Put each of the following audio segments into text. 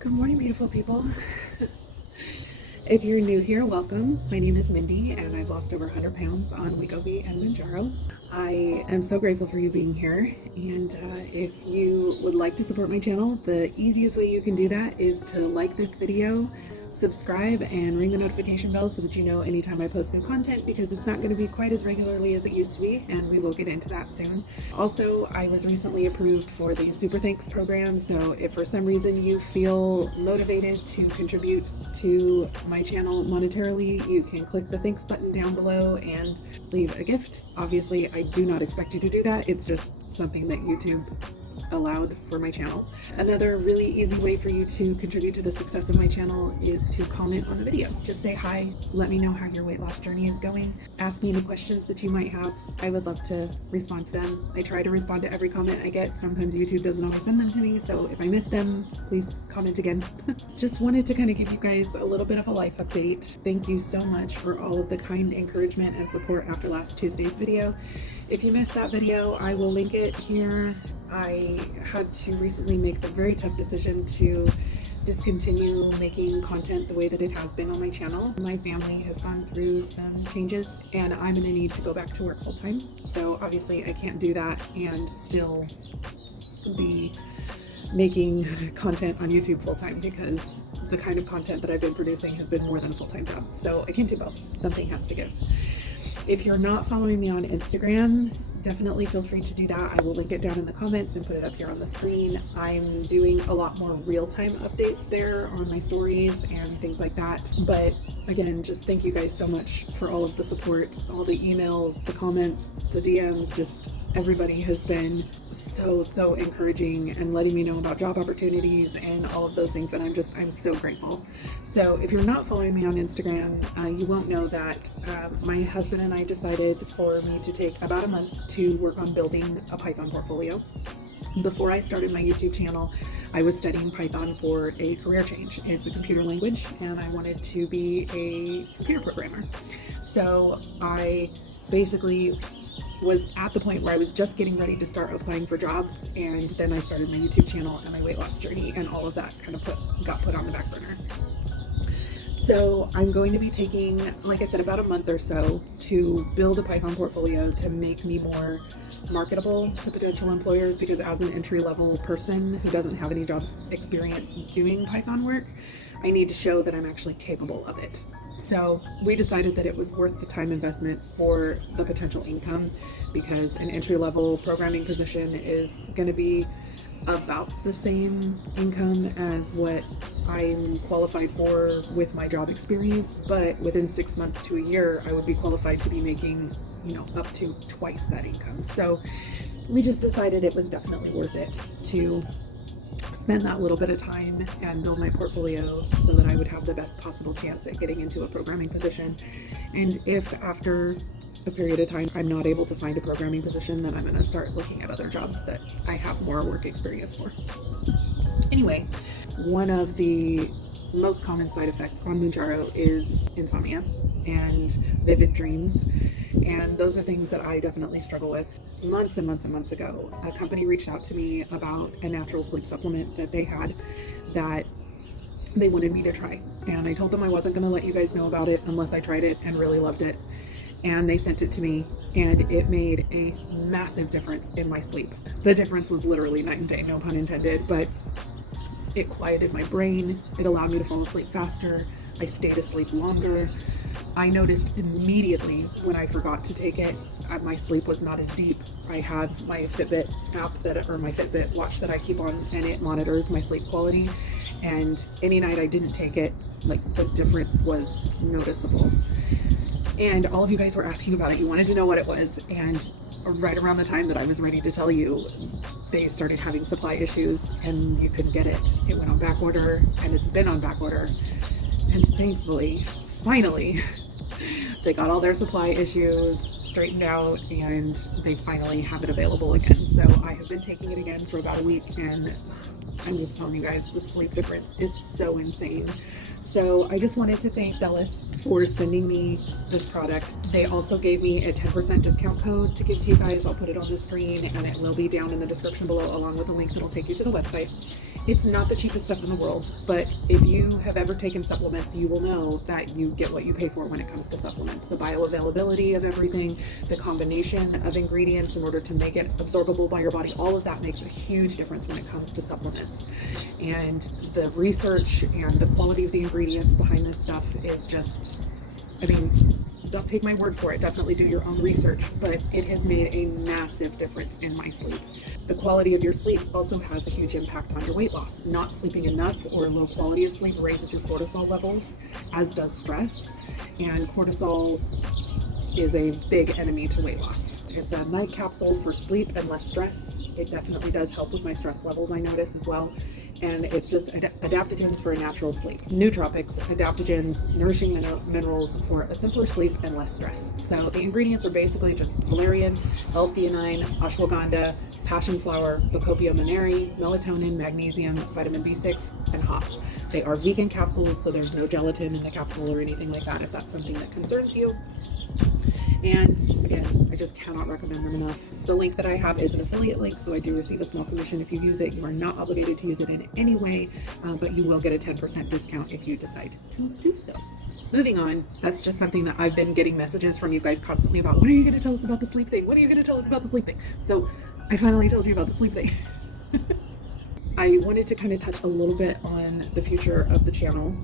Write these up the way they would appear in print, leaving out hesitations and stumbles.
Good morning, beautiful people. If you're new here, welcome. My name is Mindy, and I've lost over 100 pounds on Wegovy and Mounjaro. I am so grateful for you being here, and if you would like to support my channel, the easiest way you can do that is to like this video, subscribe, and ring the notification bell so that you know anytime I post new content, because it's not going to be quite as regularly as it used to be, and we will get into that soon. Also, I was recently approved for the Super Thanks program, so if for some reason you feel motivated to contribute to my channel monetarily, you can click the thanks button down below and leave a gift. Obviously, I do not expect you to do that. It's just something that YouTube allowed for my channel. Another really easy way for you to contribute to the success of my channel is to comment on the video. Just say hi, let me know how your weight loss journey is going, ask me any questions that you might have. I would love to respond to them. I try to respond to every comment I get. Sometimes YouTube doesn't always send them to me, so if I miss them, please comment again. Just wanted to kind of give you guys a little bit of a life update. Thank you so much for all of the kind encouragement and support after last Tuesday's video. If you missed that video, I will link it here. I had to recently make the very tough decision to discontinue making content the way that it has been on my channel. My family has gone through some changes, and I'm gonna need to go back to work full-time. So obviously I can't do that and still be making content on YouTube full-time, because the kind of content that I've been producing has been more than a full-time job. So I can't do both. Something has to give. If you're not following me on Instagram, definitely feel free to do that. I will link it down in the comments and put it up here on the screen. I'm doing a lot more real-time updates there on my stories and things like that. But again, just thank you guys so much for all of the support, all the emails, the comments, the DMs. Just everybody has been so encouraging and letting me know about job opportunities and all of those things, and I'm so grateful. So if you're not following me on Instagram, you won't know that my husband and I decided for me to take about a month to work on building a Python portfolio. Before I started my YouTube channel, I was studying Python for a career change. It's a computer language, and I wanted to be a computer programmer. So I basically was at the point where I was just getting ready to start applying for jobs, and then I started my YouTube channel and my weight loss journey, and all of that kind of got put on the back burner. So I'm going to be taking, like I said, about a month or so to build a Python portfolio to make me more marketable to potential employers, because as an entry-level person who doesn't have any jobs experience doing Python work, I need to show that I'm actually capable of it. So we decided that it was worth the time investment for the potential income, because an entry-level programming position is going to be about the same income as what I'm qualified for with my job experience, but within 6 months to a year, I would be qualified to be making, up to twice that income. So we just decided it was definitely worth it to spend that little bit of time and build my portfolio so that I would have the best possible chance at getting into a programming position. And if after a period of time I'm not able to find a programming position, then I'm going to start looking at other jobs that I have more work experience for. Anyway, one of the most common side effects on Mounjaro is insomnia and vivid dreams, and those are things that I definitely struggle with. Months and months ago, a company reached out to me about a natural sleep supplement that they had that they wanted me to try, and I told them I wasn't going to let you guys know about it unless I tried it and really loved it. And they sent it to me, and it made a massive difference in my sleep. The difference was literally night and day, no pun intended, but it quieted my brain. It allowed me to fall asleep faster. I stayed asleep longer. I noticed immediately when I forgot to take it, my sleep was not as deep. I had my Fitbit app my Fitbit watch that I keep on, and it monitors my sleep quality. And any night I didn't take it, the difference was noticeable. And all of you guys were asking about it. You wanted to know what it was. And right around the time that I was ready to tell you, they started having supply issues and you couldn't get it. It went on back order, and it's been on back order. And thankfully, finally, they got all their supply issues straightened out, and they finally have it available again. So I have been taking it again for about a week, and I'm just telling you guys, the sleep difference is so insane. So I just wanted to thank Stellis for sending me this product. They also gave me a 10% discount code to give to you guys. I'll put it on the screen, and it will be down in the description below, along with a link that'll take you to the website. It's not the cheapest stuff in the world, but if you have ever taken supplements, you will know that you get what you pay for when it comes to supplements. The bioavailability of everything, the combination of ingredients in order to make it absorbable by your body, all of that makes a huge difference when it comes to supplements. And the research and the quality of the ingredients behind this stuff is just, I mean, don't take my word for it, definitely do your own research, but it has made a massive difference in my sleep. The quality of your sleep also has a huge impact on your weight loss. Not sleeping enough or low quality of sleep raises your cortisol levels, as does stress, and cortisol is a big enemy to weight loss. It's a night capsule for sleep and less stress. It definitely does help with my stress levels, I notice as well. And it's just adaptogens for a natural sleep. Nootropics, adaptogens, nourishing minerals for a simpler sleep and less stress. So the ingredients are basically just valerian, L-theanine, ashwagandha, passion flower, Bacopa monnieri, melatonin, magnesium, vitamin B6, and hops. They are vegan capsules, so there's no gelatin in the capsule or anything like that if that's something that concerns you. And again, I just cannot recommend them enough. The link that I have is an affiliate link, so I do receive a small commission if you use it. You are not obligated to use it in any way, but you will get a 10% discount if you decide to do so. Moving on, that's just something that I've been getting messages from you guys constantly about. When are you going to tell us about the sleep thing? When are you going to tell us about the sleep thing? So I finally told you about the sleep thing. I wanted to kind of touch a little bit on the future of the channel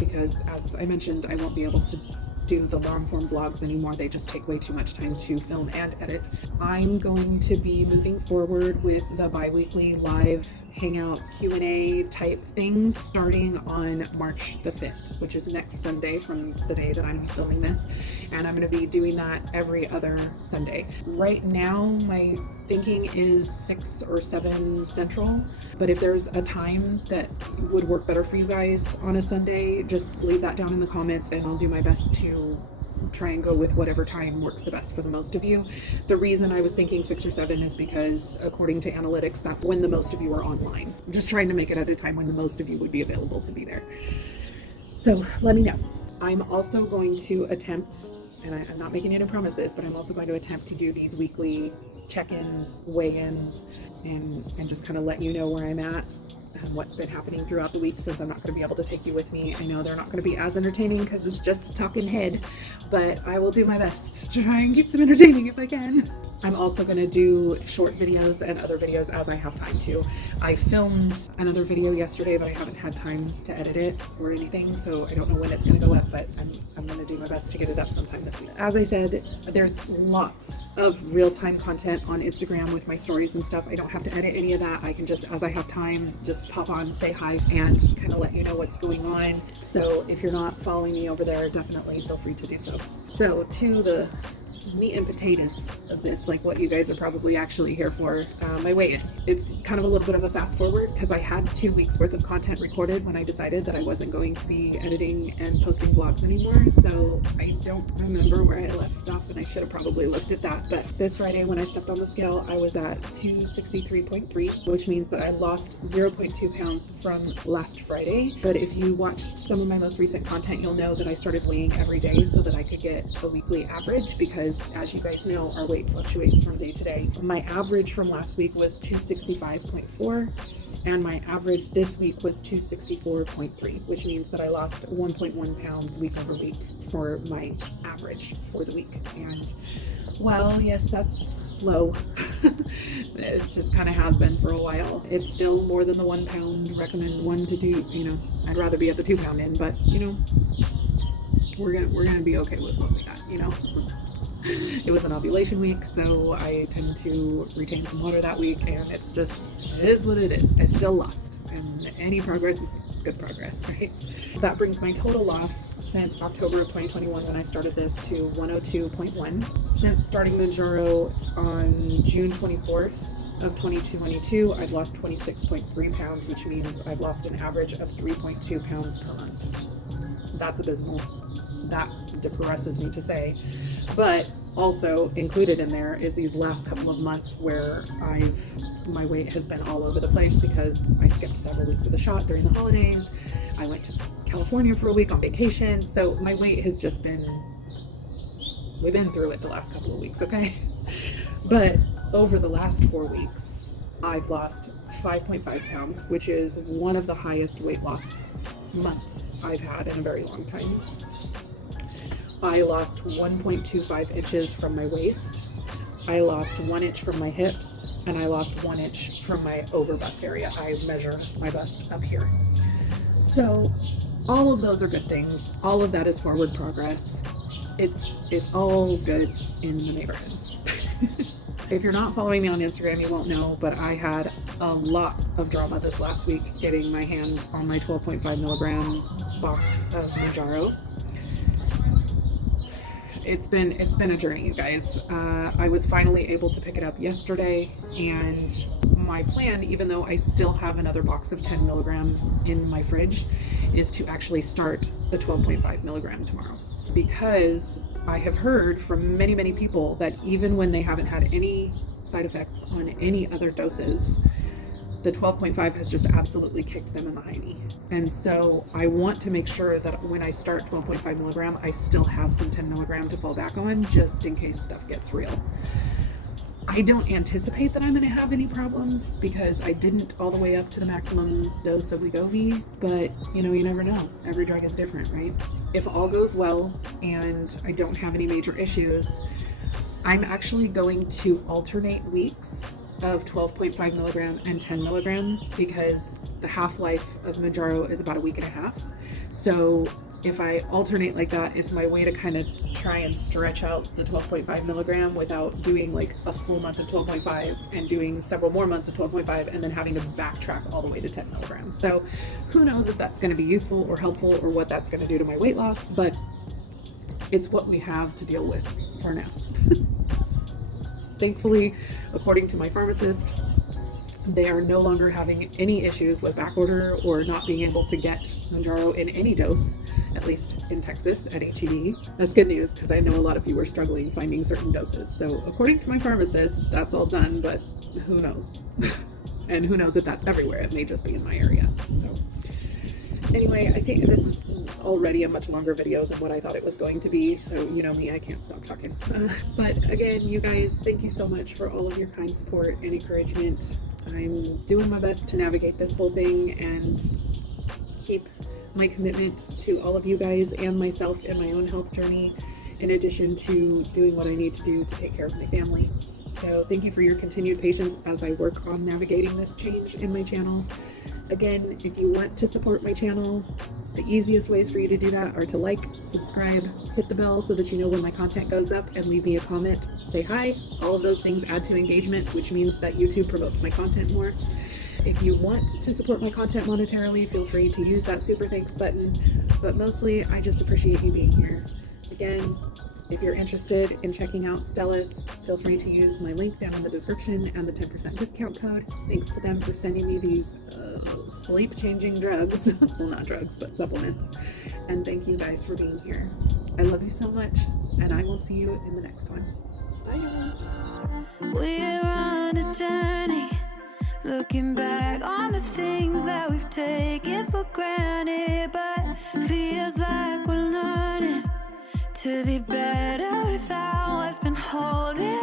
because, as I mentioned, I won't be able to do the long form vlogs anymore. They just take way too much time to film and edit. I'm going to be moving forward with the bi-weekly live hangout Q&A type things starting on March the 5th, which is next Sunday from the day that I'm filming this. And I'm going to be doing that every other Sunday. Right now, my thinking is 6 or 7 Central, but if there's a time that would work better for you guys on a Sunday, just leave that down in the comments and I'll do my best to try and go with whatever time works the best for the most of you. The reason I was thinking 6 or 7 is because according to analytics, that's when the most of you are online. I'm just trying to make it at a time when the most of you would be available to be there. So let me know. I'm also going to attempt, and I'm not making any promises, but I'm also going to attempt to do these weekly check-ins, weigh-ins, and just kind of let you know where I'm at and what's been happening throughout the week, since I'm not going to be able to take you with me. I know they're not going to be as entertaining because it's just talking head, but I will do my best to try and keep them entertaining if I can. I'm also going to do short videos and other videos as I have time to. I filmed another video yesterday, but I haven't had time to edit it or anything, so I don't know when it's going to go up, but I'm going to do my best to get it up sometime this week. As I said, there's lots of real-time content on Instagram with my stories and stuff. I don't have to edit any of that. I can just, as I have time, just pop on, say hi, and kind of let you know what's going on. So if you're not following me over there, definitely feel free to do so. So to the meat and potatoes of this, like what you guys are probably actually here for, my weigh-in. It's kind of a little bit of a fast forward because I had 2 weeks worth of content recorded when I decided that I wasn't going to be editing and posting vlogs anymore, so I don't remember where I left off, and I should have probably looked at that. But this Friday when I stepped on the scale, I was at 263.3, which means that I lost 0.2 pounds from last Friday. But if you watched some of my most recent content, you'll know that I started weighing every day so that I could get a weekly average, because as you guys know, our weight fluctuates from day to day. My average from last week was 265.4, and my average this week was 264.3, which means that I lost 1.1 pounds week over week for my average for the week. And well, yes, that's low. It just kind of has been for a while. It's still more than the 1 pound. Recommend 1 to 2, I'd rather be at the 2 pound end, but we're gonna be okay with what we got, It was an ovulation week, so I tend to retain some water that week, and it is what it is. I still lost, and any progress is good progress, right? That brings my total loss since October of 2021 when I started this to 102.1. Since starting Mounjaro on June 24th of 2022, I've lost 26.3 pounds, which means I've lost an average of 3.2 pounds per month. That's abysmal. That depresses me to say, but also included in there is these last couple of months where my weight has been all over the place because I skipped several weeks of the shot during the holidays. I went to California for a week on vacation, so my weight has just we've been through it the last couple of weeks, okay? But over the last 4 weeks, I've lost 5.5 pounds, which is one of the highest weight loss months I've had in a very long time. I lost 1.25 inches from my waist. I lost 1 inch from my hips, and I lost 1 inch from my over bust area. I measure my bust up here. So all of those are good things. All of that is forward progress. It's all good in the neighborhood. If you're not following me on Instagram, you won't know, but I had a lot of drama this last week getting my hands on my 12.5 milligram box of Mounjaro. It's been a journey, you guys. I was finally able to pick it up yesterday, and my plan, even though I still have another box of 10 milligram in my fridge, is to actually start the 12.5 milligram tomorrow. Because I have heard from many, many people that even when they haven't had any side effects on any other doses, the 12.5 has just absolutely kicked them in the hiney. And so I want to make sure that when I start 12.5 milligram, I still have some 10 milligram to fall back on, just in case stuff gets real. I don't anticipate that I'm going to have any problems because I didn't all the way up to the maximum dose of Wegovy, but you never know. Every drug is different, right? If all goes well and I don't have any major issues, I'm actually going to alternate weeks of 12.5 milligram and 10 milligram because the half-life of Mounjaro is about a week and a half. So if I alternate like that, it's my way to kind of try and stretch out the 12.5 milligram without doing like a full month of 12.5 and doing several more months of 12.5 and then having to backtrack all the way to 10 milligrams. So who knows if that's going to be useful or helpful or what that's going to do to my weight loss, but it's what we have to deal with for now. Thankfully, according to my pharmacist, they are no longer having any issues with backorder or not being able to get Mounjaro in any dose, at least in Texas at HEB. That's good news because I know a lot of you are struggling finding certain doses. So according to my pharmacist, that's all done, but who knows? And who knows if that's everywhere? It may just be in my area. So anyway, I think this is already a much longer video than what I thought it was going to be. So you know me, I can't stop talking. But again, you guys, thank you so much for all of your kind support and encouragement. I'm doing my best to navigate this whole thing and keep my commitment to all of you guys and myself in my own health journey, in addition to doing what I need to do to take care of my family. So thank you for your continued patience as I work on navigating this change in my channel. Again, if you want to support my channel, the easiest ways for you to do that are to like, subscribe, hit the bell so that you know when my content goes up, and leave me a comment, say hi. All of those things add to engagement, which means that YouTube promotes my content more. If you want to support my content monetarily, feel free to use that super thanks button, but mostly I just appreciate you being here. Again, if you're interested in checking out Stellus, feel free to use my link down in the description and the 10% discount code. Thanks to them for sending me these sleep-changing drugs. Well, not drugs, but supplements. And thank you guys for being here. I love you so much, and I will see you in the next one. Bye, guys. We're on a journey, looking back on the things that we've taken for granted, but feels like we're learning to be better without what's been holding